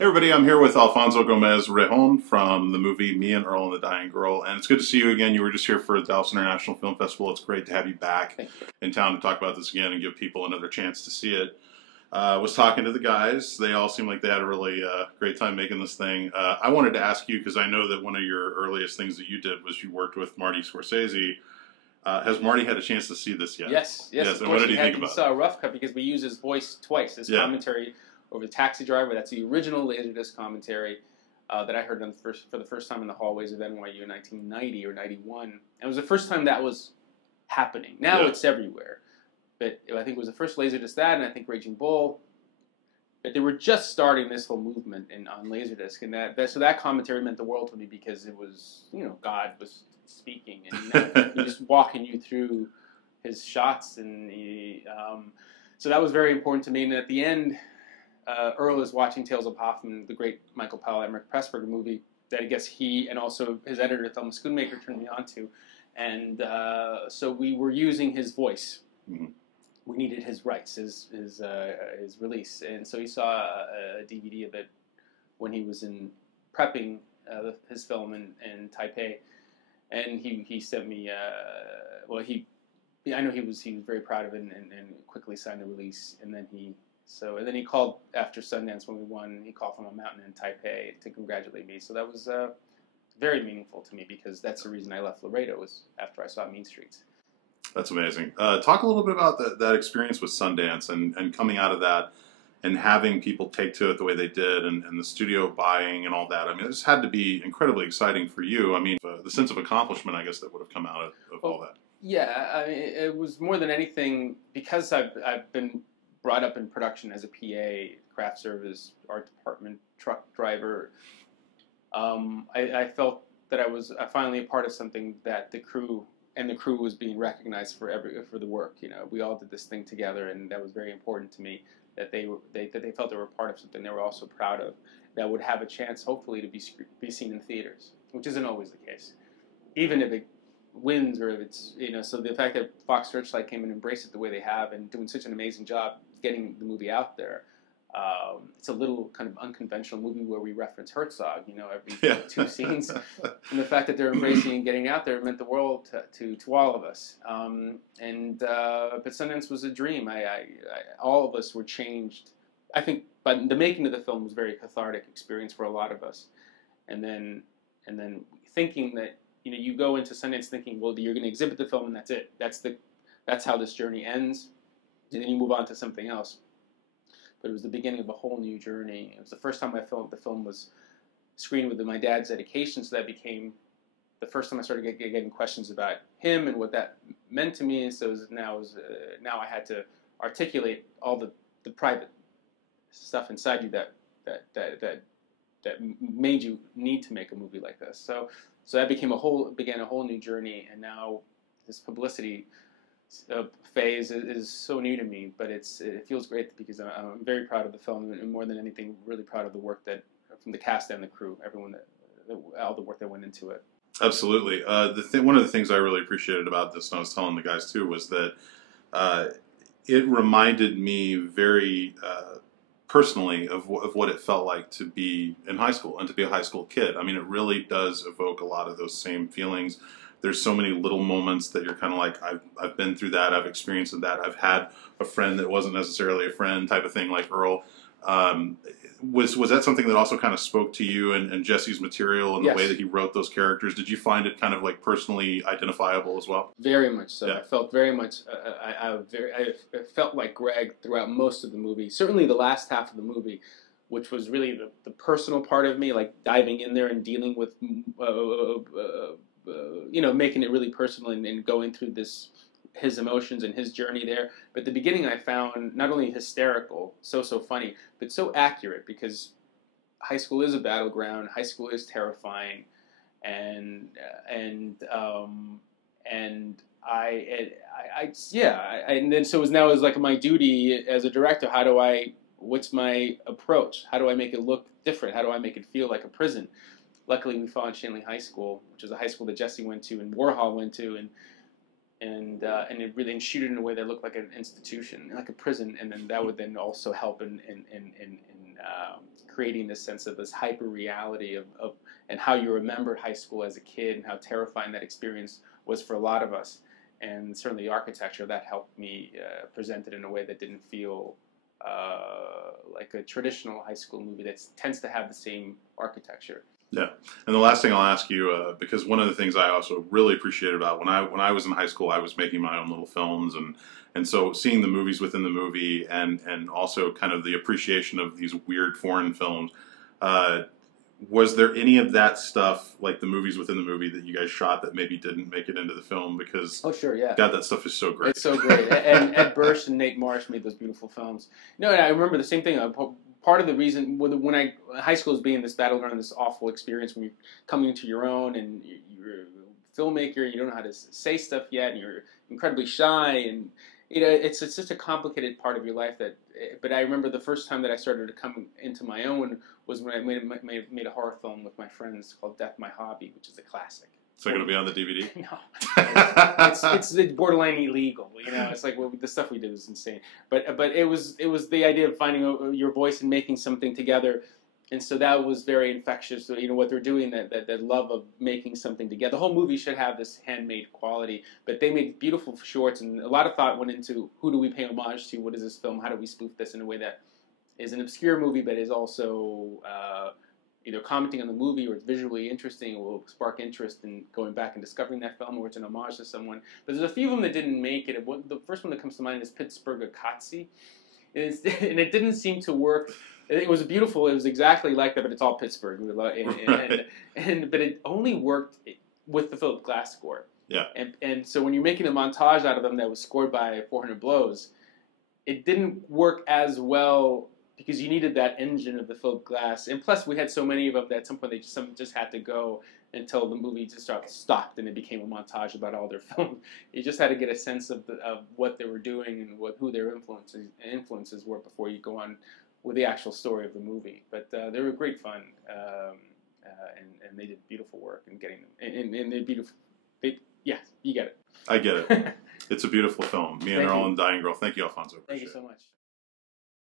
Hey everybody, I'm here with Alfonso Gomez-Rejon from the movie Me and Earl and the Dying Girl, and it's good to see you again. You were just here for the Dallas International Film Festival. It's great to have you back in town to talk about this again and give people another chance to see it. I was talking to the guys. They all seem like they had a really great time making this thing. I wanted to ask you, because I know that one of your earliest things that you did was you worked with Marty Scorsese. Has Marty had a chance to see this yet? Yes. And what did he think about it? He saw a rough cut because we use his voice twice, his commentary over the Taxi Driver. That's the original Laserdisc commentary that I heard for the first time in the hallways of NYU in 1990 or 91. And it was the first time that was happening. Now it's everywhere. But I think it was the first Laserdisc that, and I think Raging Bull. But they were just starting this whole movement on Laserdisc. And so that commentary meant the world to me because it was, God was speaking and just walking you through his shots. And so that was very important to me. And at the end, Earl is watching Tales of Hoffman, the great Michael Powell, Emmerich Pressburger movie that I guess he and also his editor, Thelma Schoonmaker, turned me on to. And so we were using his voice. Mm-hmm. We needed his rights, his release. And so he saw a DVD of it when he was prepping his film in Taipei. And he sent me, I know he was very proud of it and quickly signed the release. And then he called after Sundance when we won. He called from a mountain in Taipei to congratulate me. So that was very meaningful to me because that's the reason I left Laredo was after I saw Mean Streets. That's amazing. Talk a little bit about that experience with Sundance and coming out of that and having people take to it the way they did and the studio buying and all that. I mean, this had to be incredibly exciting for you. I mean, the sense of accomplishment, I guess, that would have come out of all that. Yeah, I mean, it was more than anything because I've been brought up in production as a PA, craft service, art department, truck driver. I felt that I was finally a part of something that the crew was being recognized for the work. We all did this thing together, and that was very important to me. That they felt they were part of something they were also proud of. That would have a chance, hopefully, to be seen in theaters, which isn't always the case. Even if it wins or if it's so the fact that Fox Searchlight came and embraced it the way they have and doing such an amazing job getting the movie out there. It's a little kind of unconventional movie where we reference Herzog, every 2 scenes. And the fact that they're embracing and getting out there meant the world to all of us. But Sundance was a dream. All of us were changed. I think, but the making of the film was a very cathartic experience for a lot of us. And then thinking that you go into Sundance thinking, well, you're going to exhibit the film and that's it. That's how this journey ends. And then you move on to something else. But it was the beginning of a whole new journey. It was the first time the film was screened with my dad's dedication, so that became the first time I started getting questions about him and what that meant to me. And so now I had to articulate all the private stuff inside you that made you need to make a movie like this. So that began a whole new journey, and now this publicity phase is so new to me, but it feels great because I'm very proud of the film, and more than anything, really proud of the work from the cast and the crew, everyone all the work that went into it. Absolutely. One of the things I really appreciated about this, and I was telling the guys too, was that it reminded me very personally of what it felt like to be in high school and to be a high school kid. I mean, it really does evoke a lot of those same feelings. There's so many little moments that you're kind of like, I've been through that, I've experienced that, I've had a friend that wasn't necessarily a friend type of thing, like Earl. Was that something that also kind of spoke to you and Jesse's material and the way that he wrote those characters? Did you find it kind of like personally identifiable as well? Very much so. Yeah. I felt very much, I felt like Greg throughout most of the movie, certainly the last half of the movie, which was really the personal part of me, like diving in there and dealing with making it really personal and going through his emotions and his journey there. But the beginning I found not only hysterical, so funny, but so accurate because high school is a battleground. High school is terrifying, and then so it was like my duty as a director. What's my approach? How do I make it look different? How do I make it feel like a prison? Luckily, we found Shanley High School, which is a high school that Jesse went to and Warhol went to, and it really shoot it in a way that looked like an institution, like a prison, and then that would then also help in creating this sense of this hyper reality of and how you remembered high school as a kid and how terrifying that experience was for a lot of us. And certainly the architecture, that helped me present it in a way that didn't feel like a traditional high school movie that tends to have the same architecture. Yeah, and the last thing I'll ask you, because one of the things I also really appreciated about when I was in high school, I was making my own little films, and so seeing the movies within the movie, and also kind of the appreciation of these weird foreign films. Was there any of that stuff, like the movies within the movie, that you guys shot that maybe didn't make it into the film? Because oh sure, yeah, God, that stuff is so great. It's so great. And Ed Bursch and Nate Marsh made those beautiful films. No, and I remember the same thing. Part of the reason when high school is being this battleground, this awful experience when you're coming into your own and you're a filmmaker, you don't know how to say stuff yet, and you're incredibly shy, and it's just a complicated part of your life. But I remember the first time that I started to come into my own was when I made a horror film with my friends called Death My Hobby, which is a classic. Is that going to be on the DVD? No, it's borderline illegal. It's like the stuff we did was insane. But it was the idea of finding your voice and making something together, and so that was very infectious. So, what they're doing, that love of making something together. The whole movie should have this handmade quality, but they made beautiful shorts, and a lot of thought went into who do we pay homage to? What is this film? How do we spoof this in a way that is an obscure movie, but is also either commenting on the movie, or it's visually interesting, or will spark interest in going back and discovering that film, or it's an homage to someone. But there's a few of them that didn't make it. The first one that comes to mind is Pittsburgh Akatsi, and it didn't seem to work. It was beautiful. It was exactly like that, but it's all Pittsburgh. But it only worked with the Philip Glass score. Yeah. And so when you're making a montage out of them that was scored by 400 Blows, it didn't work as well, because you needed that engine of the Philip Glass, and plus we had so many of them that at some point some just had to go until the movie just stopped and it became a montage about all their films. You just had to get a sense of what they were doing and who their influences were before you go on with the actual story of the movie. But they were great fun, and they did beautiful work in getting them. And they're beautiful. Yeah, you get it. I get it. It's a beautiful film. Me and Earl and Dying Girl. Thank you, Alfonso. Thank you so much.